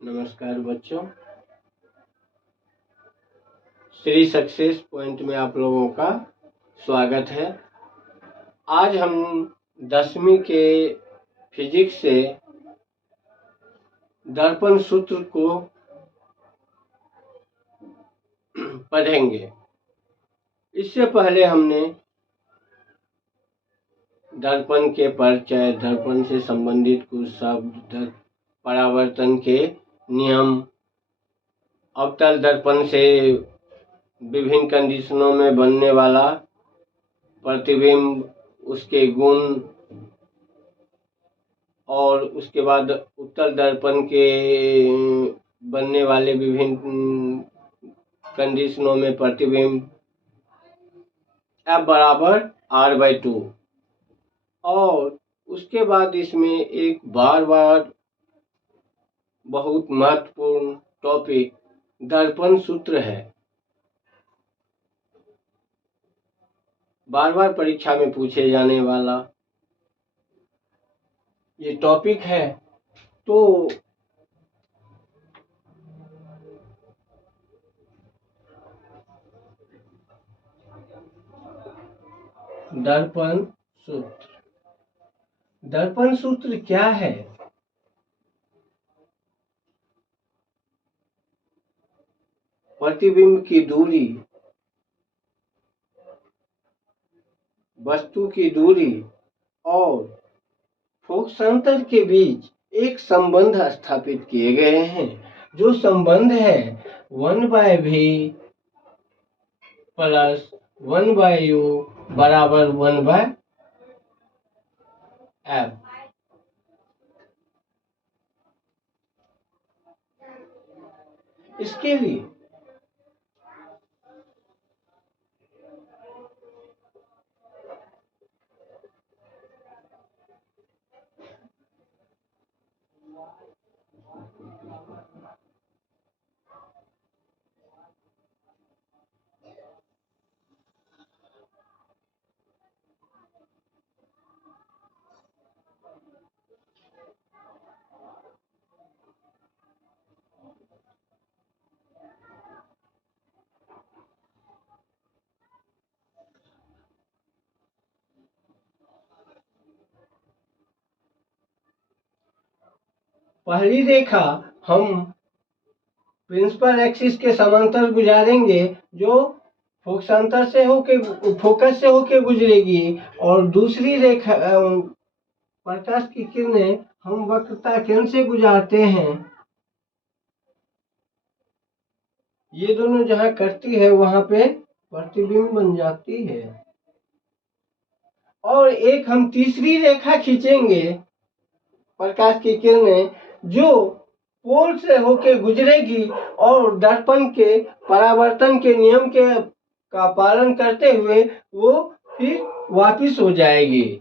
नमस्कार बच्चों, Shri success point में आप लोगों का स्वागत है। आज हम 10वीं के फिजिक्स से दर्पण सूत्र को पढ़ेंगे। इससे पहले हमने दर्पण के परिचय, दर्पण से संबंधित कुछ शब्द, परावर्तन के नियम, अवतल दर्पण से विभिन्न कंडीशनों में बनने वाला प्रतिबिंब, उसके गुण, और उसके बाद उत्तल दर्पण के बनने वाले विभिन्न कंडीशनों में प्रतिबिंब F बराबर R/2। और उसके बाद इसमें एक बार बहुत महत्वपूर्ण टॉपिक दर्पण सूत्र है, बार परीक्षा में पूछे जाने वाला ये टॉपिक है। तो दर्पण सूत्र क्या है? प्रतिबिंब की दूरी, वस्तु की दूरी और फोकसांतर के बीच एक संबंध स्थापित किए गए हैं, जो संबंध है 1/v प्लस 1/u बराबर 1/f। इसके लिए पहली रेखा हम प्रिंसिपल एक्सिस के समांतर गुजारेंगे, जो फोकस से होके गुजरेगी, और दूसरी रेखा प्रकाश की किरणें हम वक्रता केंद्र से गुजारते हैं। ये दोनों जहां कटती है वहां पे प्रतिबिंब बन जाती है। और एक हम तीसरी रेखा खींचेंगे, प्रकाश की किरणें जो पोल से होके गुजरेगी और दर्पण के परावर्तन के नियम का पालन करते हुए वो फिर वापिस हो जाएगी।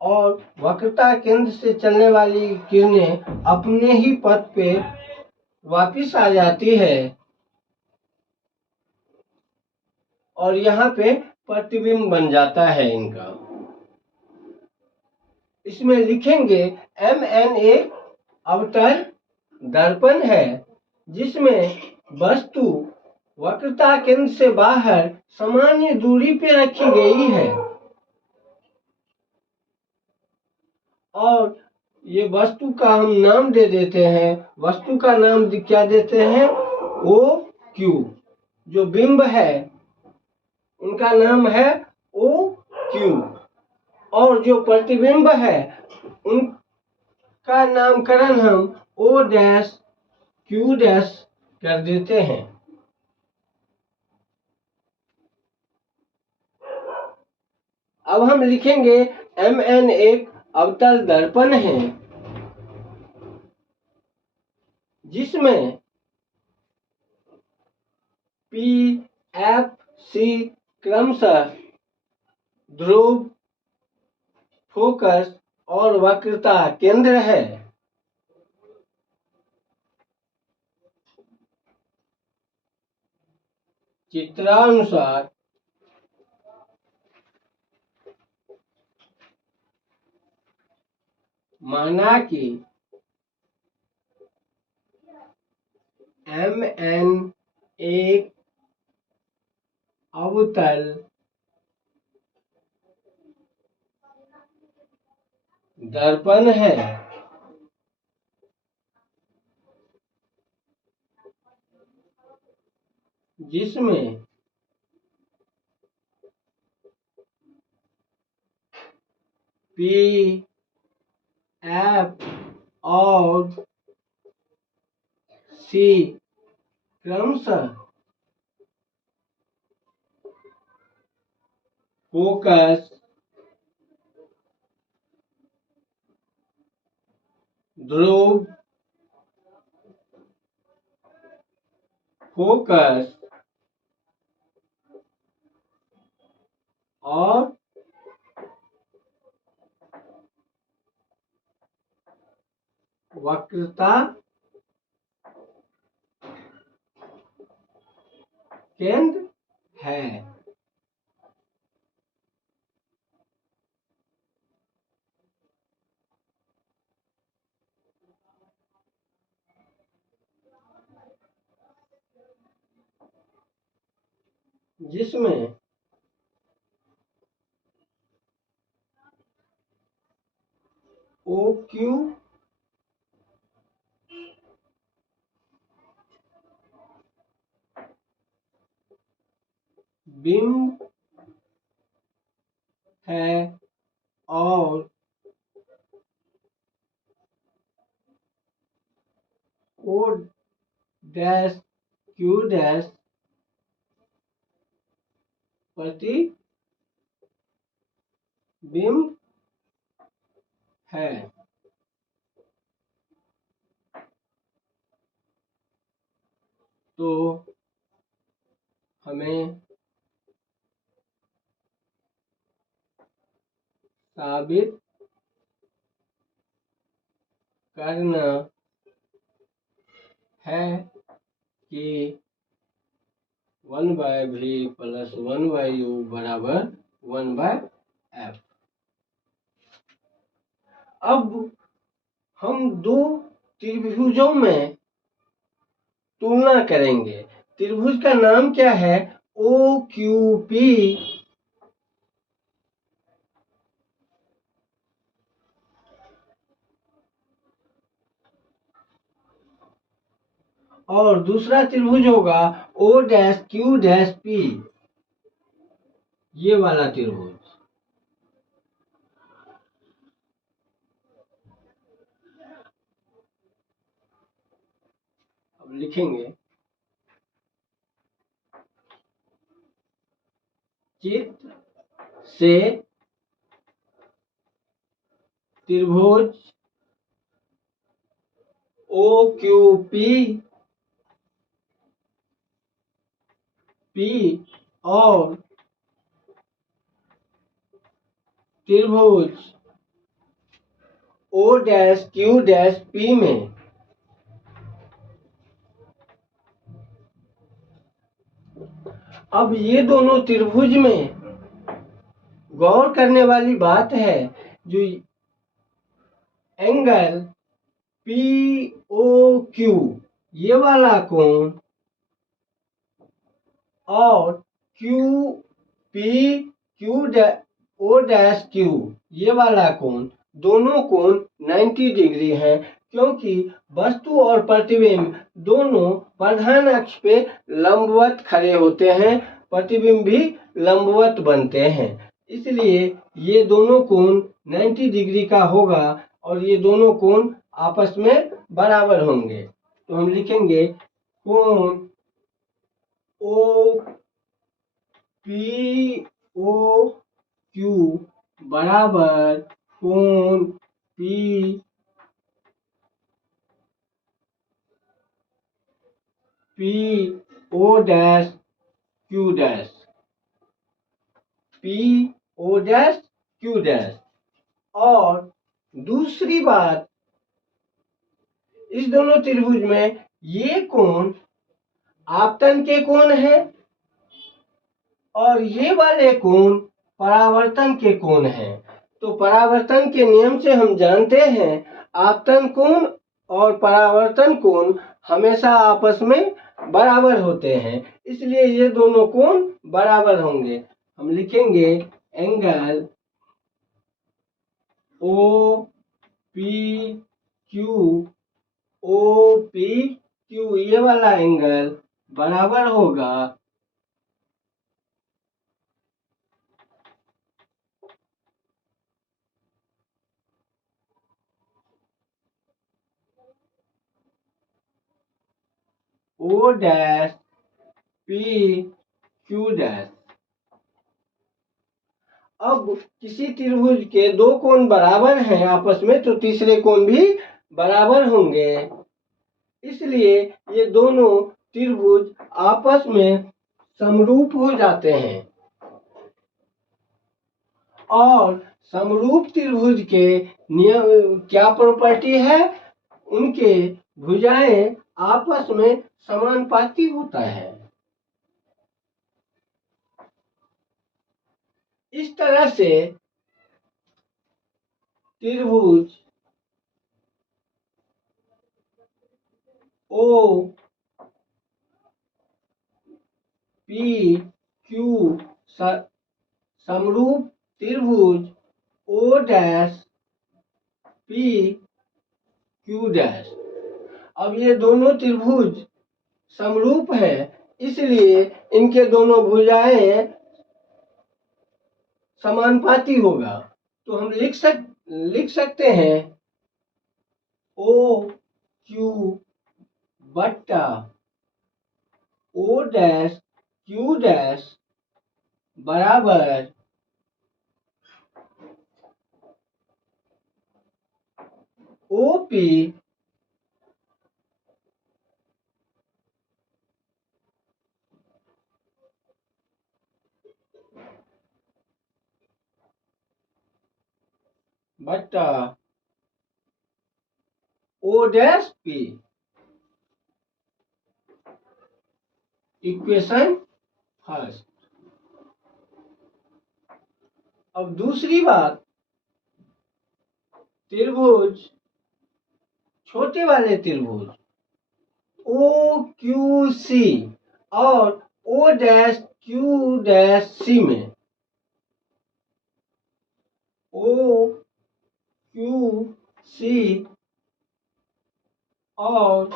और वक्रता केंद्र से चलने वाली किरणें अपने ही पथ पे वापिस आ जाती है और यहाँ पे प्रतिबिंब बन जाता है इनका। इसमें लिखेंगे MN एक अवतल दर्पण है, जिसमें वस्तु वक्रता केंद्र से बाहर सामान्य दूरी पे रखी गई है। और ये वस्तु का हम नाम दे देते हैं। वस्तु का नाम क्या देते हैं? OQ। जो बिंब है उनका नाम है OQ, और जो प्रतिबिंब है उनका नामकरण हम O'Q' कर देते हैं। अब हम लिखेंगे MN एक अवतल दर्पण है, जिसमें P, F, C क्रमशः ध्रुव, फोकस और वक्रता केंद्र है। चित्रानुसार माना कि MN एक अवतल दर्पण है जिसमें P, F और C क्रमशः फोकस, ध्रुव, फोकस और वक्रता केंद्र है। जिसमें OQ बिंब है और O डैश Q डैश प्रतिबिंब है। तो हमें साबित करना है कि 1/v + 1/u बराबर 1/f। अब हम दो त्रिभुजों में तुलना करेंगे। त्रिभुज का नाम क्या है? OQP और दूसरा त्रिभुज होगा O dash Q dash P, ये वाला त्रिभुज। अब लिखेंगे चित्र से त्रिभुज OQP P और त्रिभुज O dash Q dash P में अब ये दोनों त्रिभुज में गौर करने वाली बात है, जो एंगल POQ ये वाला कोण और O डैश Q ये वाला कोण, दोनों कोण 90 डिग्री है, क्योंकि वस्तु और प्रतिबिंब दोनों प्रधान अक्ष पे लंबवत खड़े होते हैं, प्रतिबिंब भी लंबवत बनते हैं, इसलिए ये दोनों कोण 90 डिग्री का होगा और ये दोनों कोण आपस में बराबर होंगे। तो हम लिखेंगे कोण POQ बराबर कोण PO dash Q dash, PO dash Q dash और दूसरी बात, इस दोनों त्रिभुज में ये कोण आपतन के कोण है और ये वाले कोण परावर्तन के कोण है। तो परावर्तन के नियम से हम जानते हैं आपतन कोण और परावर्तन कोण हमेशा आपस में बराबर होते हैं, इसलिए ये दोनों कोण बराबर होंगे। हम लिखेंगे angle O P Q, O P Q, ये वाला एंगल बराबर होगा O dash P Q dash. अब किसी त्रिभुज के दो कोण बराबर हैं आपस में, तो तीसरे कोण भी बराबर होंगे, इसलिए ये दोनों त्रिभुज आपस में समरूप हो जाते हैं। और समरूप त्रिभुज के नियम क्या प्रॉपर्टी है, उनके भुजाएं आपस में समानुपाती होता है। इस तरह से त्रिभुज ओ पी क्यू समरूप त्रिभुज O dash P Q dash. अब ये दोनों त्रिभुज समरूप है, इसलिए इनके दोनों भुजाएं समानुपाती होगा। तो हम लिख सकते हैं ओ क्यू बट्टा ओ डैश क्यू डैश बराबर ओ पी बट्टा O dash P. Equation first. अब दूसरी बात, त्रिभुज छोटे वाले त्रिभुज ओ क्यू सी और O dash Q dash C में ओ क्यू सी और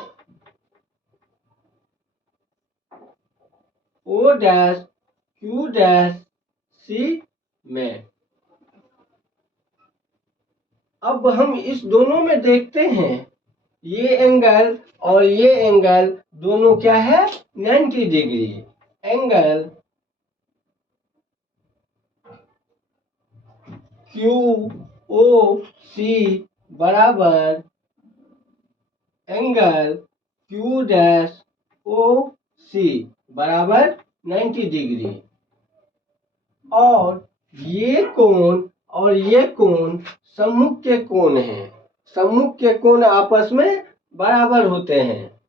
O dash Q dash C में। अब हम इस दोनों में देखते हैं ये एंगल और ये एंगल दोनों क्या है, 90 डिग्री। एंगल क्यू ओ सी बराबर एंगल क्यू डैश ओ सी बराबर 90 डिग्री। और ये कोण और ये कोण सम्मुख के कोण हैं, सम्मुख के कोण आपस में बराबर होते हैं।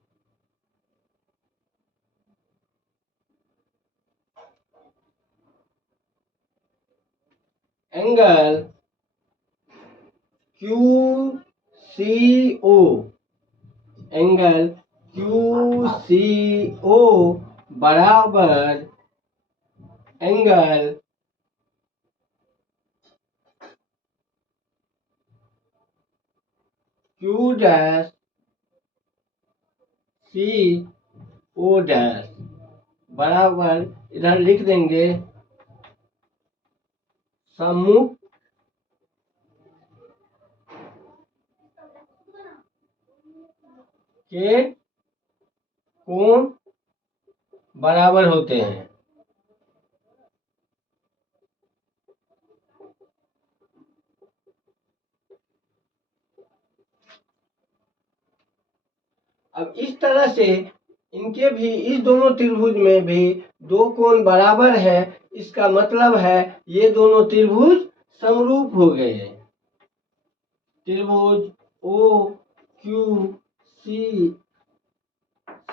एंगल क्यू सी ओ, एंगल क्यू सी ओ बराबर angle Q dash C O dash बराबर, इधर लिख देंगे सम्मुख के कोण बराबर होते हैं। अब इस तरह से इनके भी, इस दोनों त्रिभुज में भी दो कोण बराबर है, इसका मतलब है ये दोनों त्रिभुज समरूप हो गए। त्रिभुज ओ क्यू सी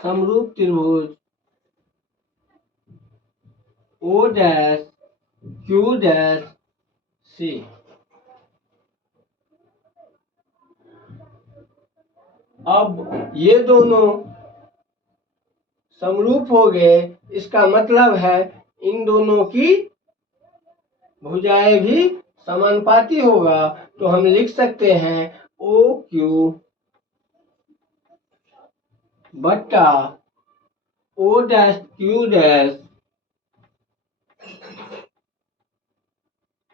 समरूप त्रिभुज O dash Q dash C. अब ये दोनों समरूप हो गए, इसका मतलब है इन दोनों की भुजाएं भी समानुपाती होगा। तो हम लिख सकते हैं ओ क्यू बट्टा ओ डैश क्यू डैश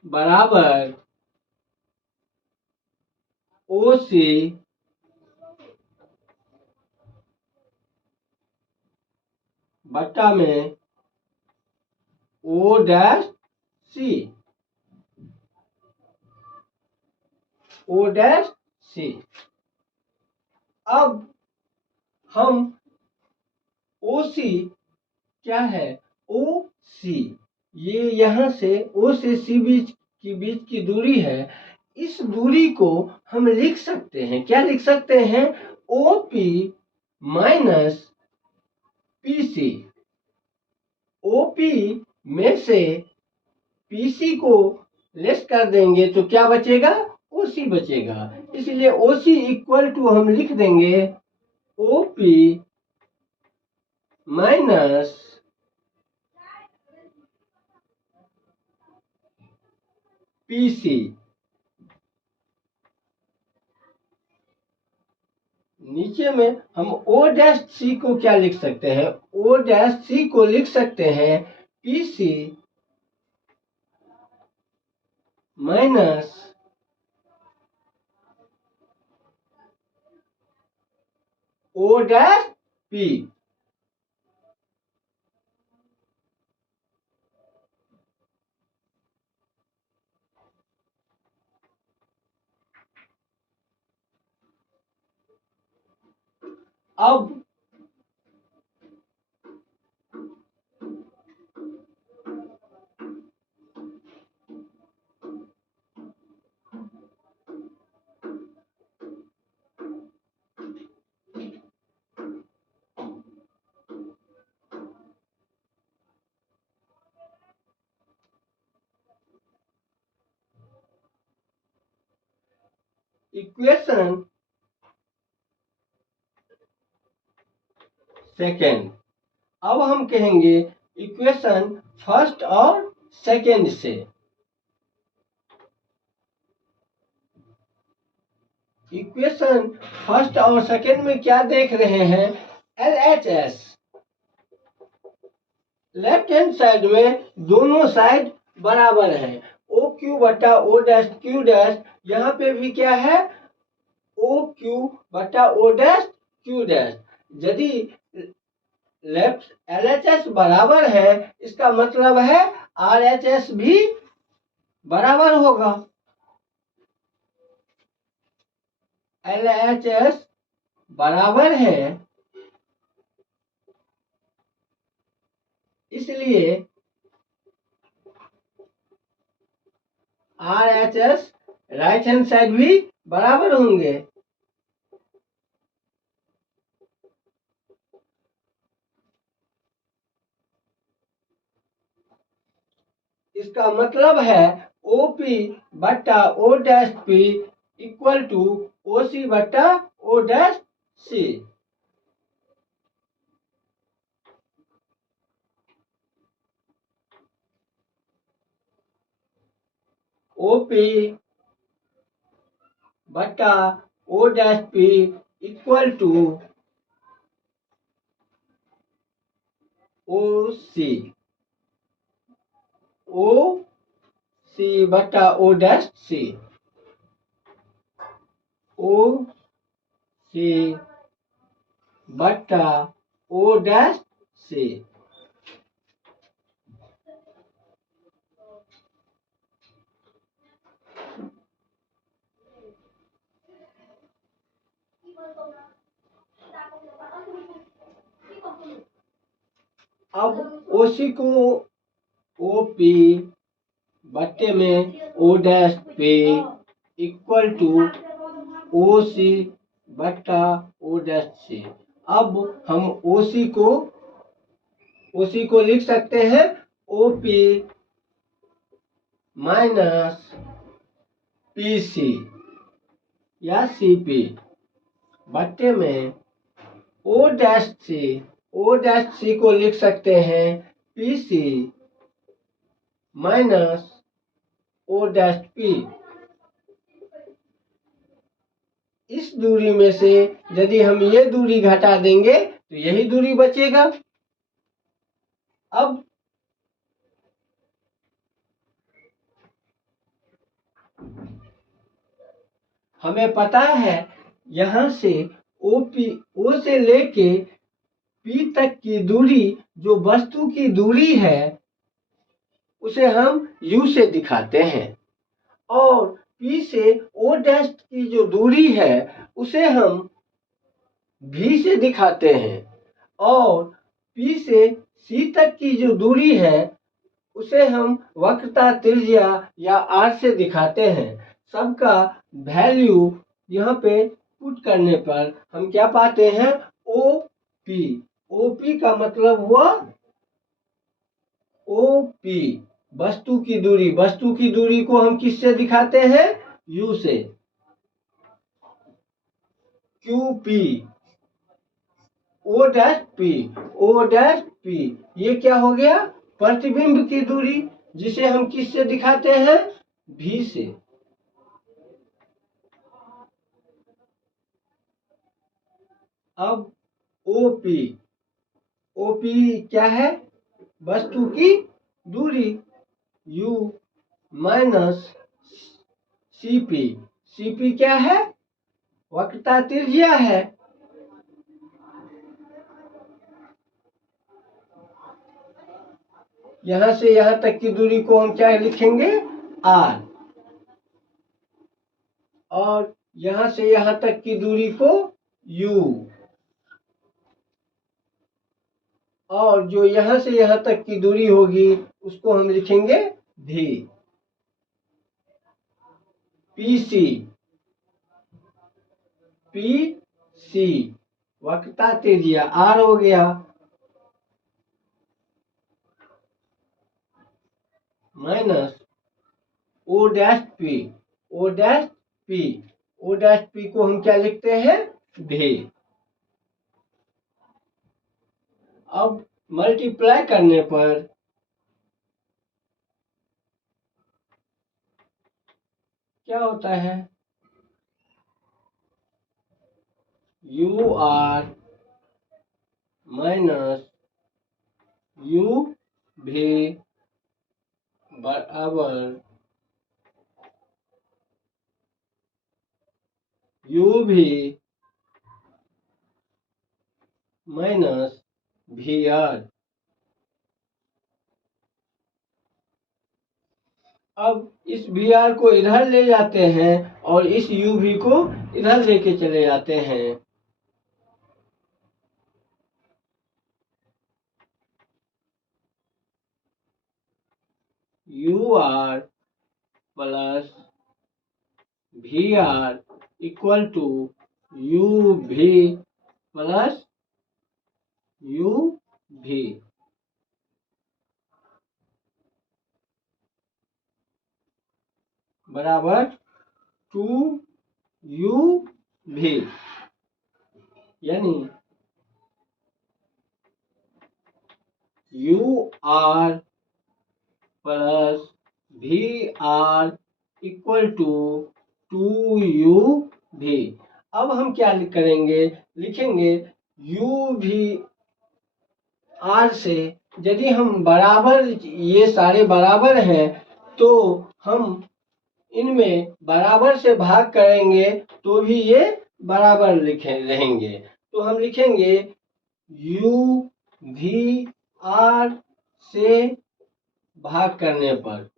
बराबर ओ सी बट्टा में O dash C. O dash C. अब हम ओ सी क्या है, ओ सी ये यहां से ओ से सी बीच की दूरी है। इस दूरी को हम लिख सकते हैं, क्या लिख सकते हैं, O P minus P C. OP में से पीसी को लेस कर देंगे तो क्या बचेगा, ओसी बचेगा। इसलिए ओसी इक्वल टू हम लिख देंगे ओपी माइनस पीसी। नीचे में हम ओ डैश सी को क्या लिख सकते हैं, ओ डैश सी को लिख सकते हैं PC minus O dash P. अब इक्वेशन सेकेंड, अब हम कहेंगे इक्वेशन फर्स्ट और सेकेंड से। इक्वेशन फर्स्ट और सेकेंड में क्या देख रहे हैं, LHS लेफ्ट हैंड साइड में दोनों साइड बराबर है, ओ क्यू बटा ओ डैश क्यू डैश। यहाँ पे भी क्या है, ओ क्यू बटा ओ डैश क्यू डैश। यदि लेफ्ट LHS बराबर है, इसका मतलब है RHS भी बराबर होगा। LHS बराबर है, इसलिए RHS राइट हैंड साइड भी बराबर होंगे। इसका मतलब है OP बट्टा O dash P equal to OC बट्टा O डैश C। OP बट्टा O dash P equal to OC। OC बट्टा O डैश C। OC बट्टा O डैश C। अब OC को OP बट्टे में O dash P equal to O C बट्टा O dash C. अब हम ओ सी को लिख सकते हैं O P minus P C या सी पी बट्टे में ओ डैश सी को लिख सकते हैं P C minus O dash P. इस दूरी में से यदि हम ये दूरी घटा देंगे तो यही दूरी बचेगा। अब हमें पता है यहां से ओ से लेके पी तक की दूरी जो वस्तु की दूरी है उसे हम यू से दिखाते हैं और पी से ओ डैश की जो दूरी है उसे हम भी से दिखाते हैं और पी से सी तक की जो दूरी है उसे हम वक्रता त्रिज्या या आर से दिखाते हैं। सबका वैल्यू यहाँ पे पुट करने पर हम क्या पाते हैं ओ पी का मतलब हुआ ओ पी वस्तु की दूरी को हम किससे दिखाते हैं यू से। Q P O dash P ये क्या हो गया प्रतिबिंब की दूरी जिसे हम किससे दिखाते हैं भी से। अब ओपी क्या है वस्तु की दूरी u माइनस सीपी क्या है वक्रता त्रिज्या है। यहां से यहां तक की दूरी को हम क्या लिखेंगे r और यहां से यहां तक की दूरी को u और जो यहां से यहां तक की दूरी होगी उसको हम लिखेंगे भी। पी सी वक्रता त्रिज्या r हो गया माइनस ओ डैश पी को हम क्या लिखते हैं भी। अब मल्टीप्लाई करने पर क्या होता है you are minus you V बराबर यू भी माइनस भी आर। अब इस वी आर को इधर ले जाते हैं और इस यू भी को इधर लेके चले जाते हैं। U R plus V R equal to U V plus U V. बराबर 2u भी यानी U R plus V R equal to 2u V. अब हम क्या करेंगे लिखेंगे u भी आर से यदि हम बराबर ये सारे बराबर हैं तो हम इनमें बराबर से भाग करेंगे तो भी ये बराबर लिखे रहेंगे तो हम लिखेंगे u भी आर से भाग करने पर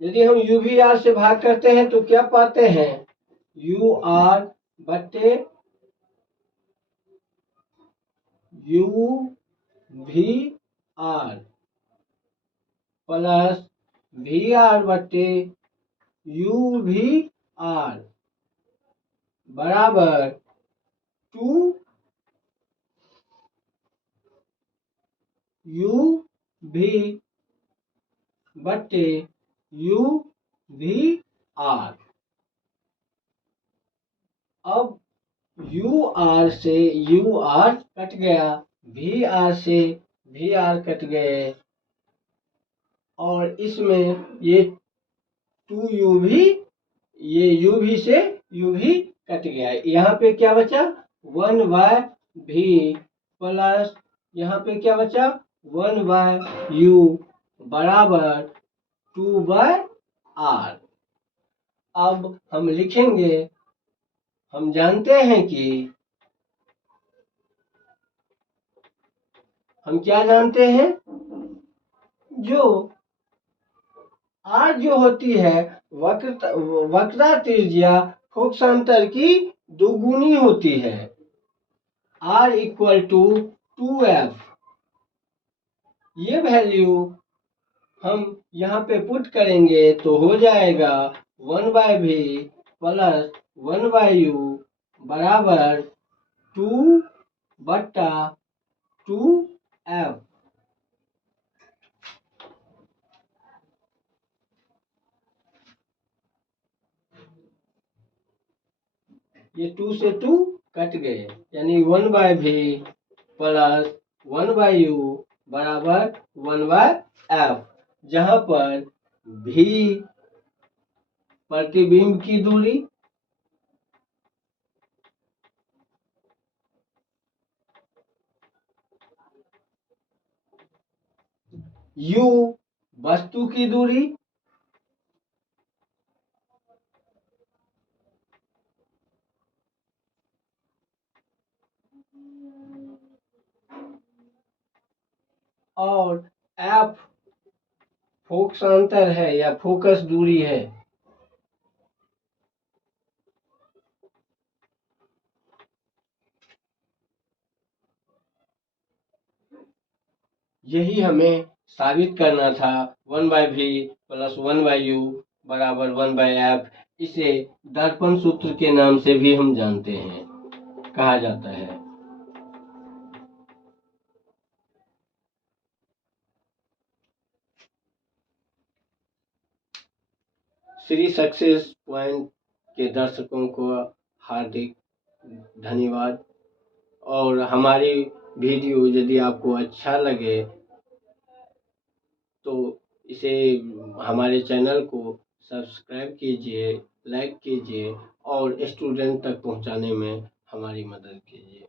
यदि हम यू भी आर से भाग करते हैं तो क्या पाते हैं यू आर बटे यू भी आर प्लस वी आर बटे यू वी आर बराबर 2 यू वी बटे यू वी आर। अब यू आर से यू आर कट गया, वी आर से वी आर कट गए और इसमें ये 2 यू भी, ये यू भी से यू भी कट गया। यहाँ पे क्या बचा 1 बाय भी प्लस यहाँ पे क्या बचा 1 बाय यू बराबर 2 बाय आर। अब हम लिखेंगे, हम जानते हैं कि हम क्या जानते हैं, जो आर जो होती है वक्रता त्रिज्या फोकसांतर की दोगुनी होती है। R equal to 2f। ये वैल्यू हम यहाँ पे पुट करेंगे तो हो जाएगा 1 बाय भी प्लस 1 बाय यू बराबर 2 बट्टा 2f। ये 2 से 2 कट गए, यानी 1 बाय भी प्लस 1 बाय यू बराबर 1 बाय एफ, जहां पर भी प्रतिबिंब की दूरी, यू वस्तु की दूरी, और एफ फोकसांतर है या फोकस दूरी है। यही हमें साबित करना था। 1 बाय भी प्लस 1 बाय यू बराबर 1 बाय एफ। इसे दर्पण सूत्र के नाम से भी हम जानते हैं, कहा जाता है। श्री सक्सेस पॉइंट के दर्शकों को हार्दिक धन्यवाद। और हमारी वीडियो यदि आपको अच्छा लगे तो इसे हमारे चैनल को सब्सक्राइब कीजिए, लाइक कीजिए और स्टूडेंट तक पहुंचाने में हमारी मदद कीजिए।